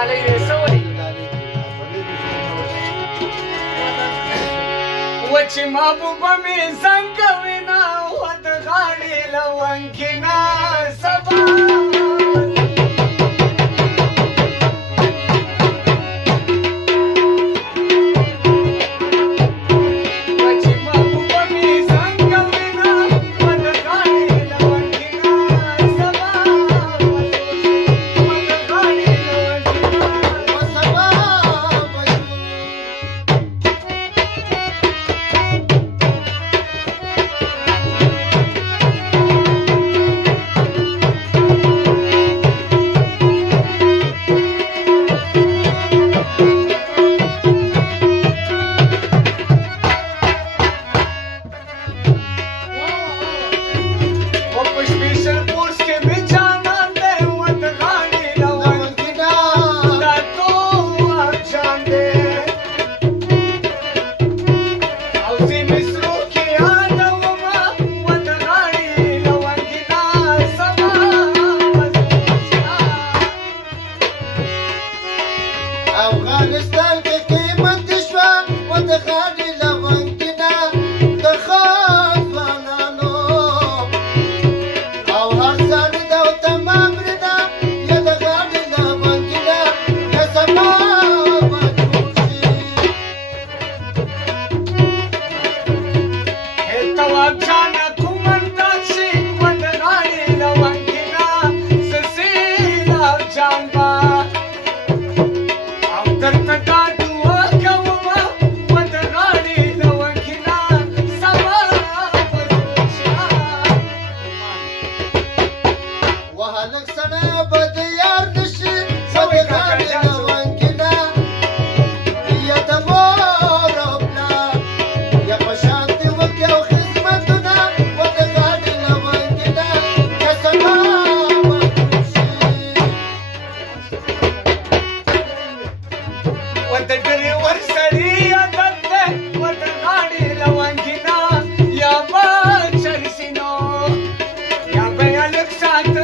डाले रे सवय वची महबूबा में संगविना होत गाडी लवंकिना सबा افغانستان کې قیمت شوه و د غاړې لونګینه د خاص ځوانانو او هر ځان د تمام رڼا یا د غاړې لونګینه یا سبا به हे तवाब जाना कुमंदाची वद गाडी लवंकिना ससीला जानबा وهلک سنه به د یار نشي و د غاړې لونګینه یا د مور او پلار یا په شان دې وکړي او خدمتونه و د غاړې لونګینه یا سبا به वद ड्राइवर सरी आदत है वद गाडी लवंकिना या बा चरसिनो या बयालक साथ